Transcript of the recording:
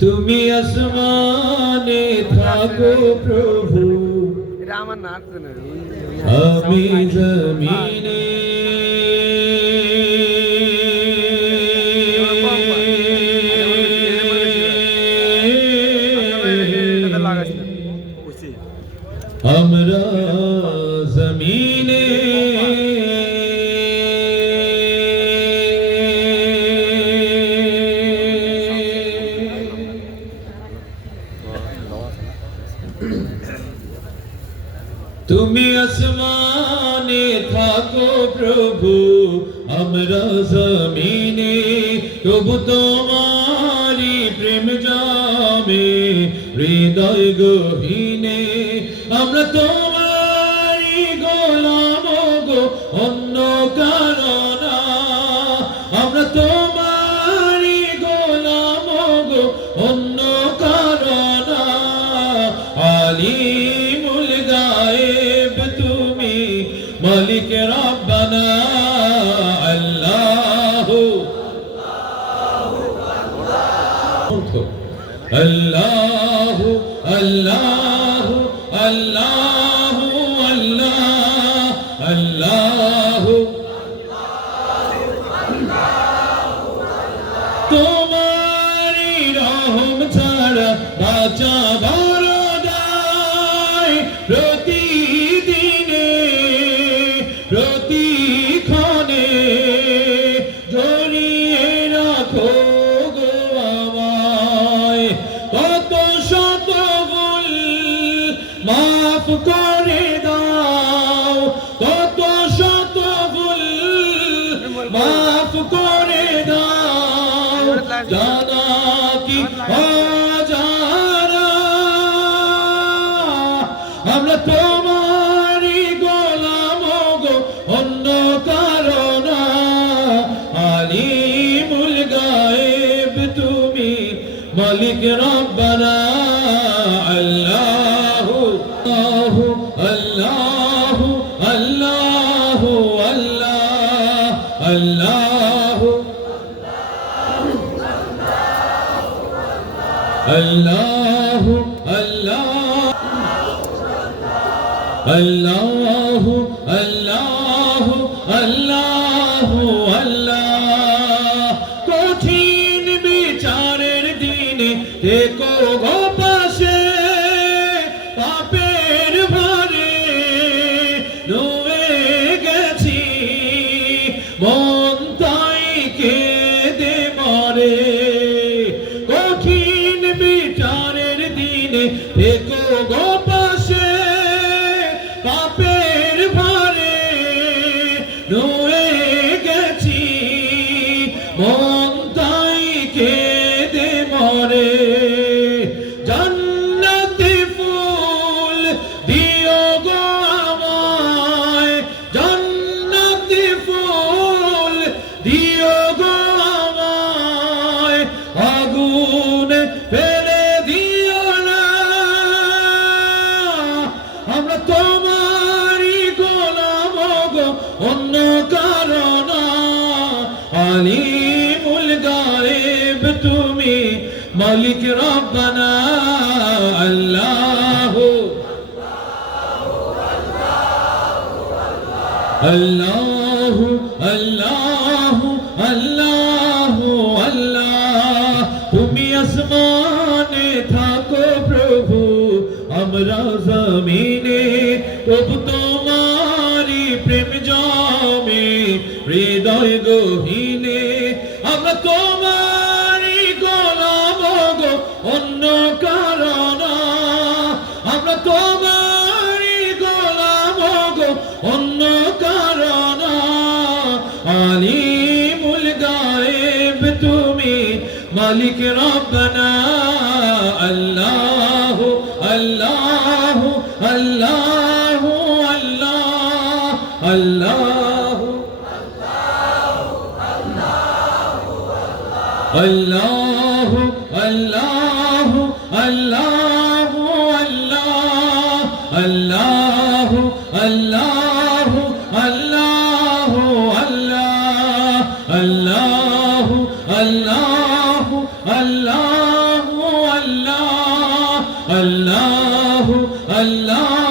তুমি আসমানে থাকো প্রভু, আমি জমিনে। আমরা জমিনে তুমি আসমানে থাকো প্রভু, আমরা জমিনে তবু তোমারি প্রেম জামে হৃদয় গহীনে। আমরা তোমারি গোলাম গো, অন্য কারো না। আমরা তোমারি গোলাম গো, অন্য কারো না। আলিমুল গায়েব তুমি, মালিক রব্বানা। আল্লাহু আল্লাহু আল্লাহু আল্লাহু আল্লাহু তোমারি রহম ছাড়া বাঁচা বড় দায়। প্রতিদিনে প্রতিক্ষণে জড়িয়ে রাখো গো আমায়। কত শত ভুল মাফ করে দাও, কত শত ভুল মাফ করে দাও। জানা কি অজানা, আমরা তোমারি গোলাম গো, অন্য কারো না। আলিমুল গায়েব তুমি, মালিক রব্বানা। আল্লাহু আল্লাহু আল্লাহু আল্লাহু আল্লাহু আল্লাহু আল্লাহু আল্লাহু আল্লাহ। কঠিন বিচারের দিনে দেখো গো পাশে, পাপের ভারে নুয়ে গেছি, মন তাই কেঁদে মরে। কঠিন বিচারের দিনে দেখো গো পাশে, পাপের ভারে নুয়ে গেছি, মন তাই কেঁদে মরে। জান্নাতে ফুল দিও গো আমায়, জান্নাতে ফুল দিও গো আমায়। আগুন ফেলে দিও না, আমরা তোমারি গোলাম গো, অন্য কারো না। আলিমুল গায়েব তুমি, মালিক রব্বানা। আল্লাহু আল্লাহু আল্লাহু আল্লাহু আল্লাহ। তুমি আসমানে থাকো প্রভু, আমরা জমিনে তবু তোমারি প্রেম জামে হৃদয় গহীনে। আমরা তোমারি গোলাম গো, অন্য কারো না। আমরা তোমারি গোলাম গো, অন্য কারো না। আলিমুল গায়েব তুমি, মালিক রব্বানা। আল্লাহু আল্লাহু আল্লাহু আল্লাহু আল্লাহু আল্লাহু আল্লাহু আল্লাহু আল্লাহু আল্লাহু আল্লাহু আল্লাহু আল্লাহু আল্লাহু আল্লাহু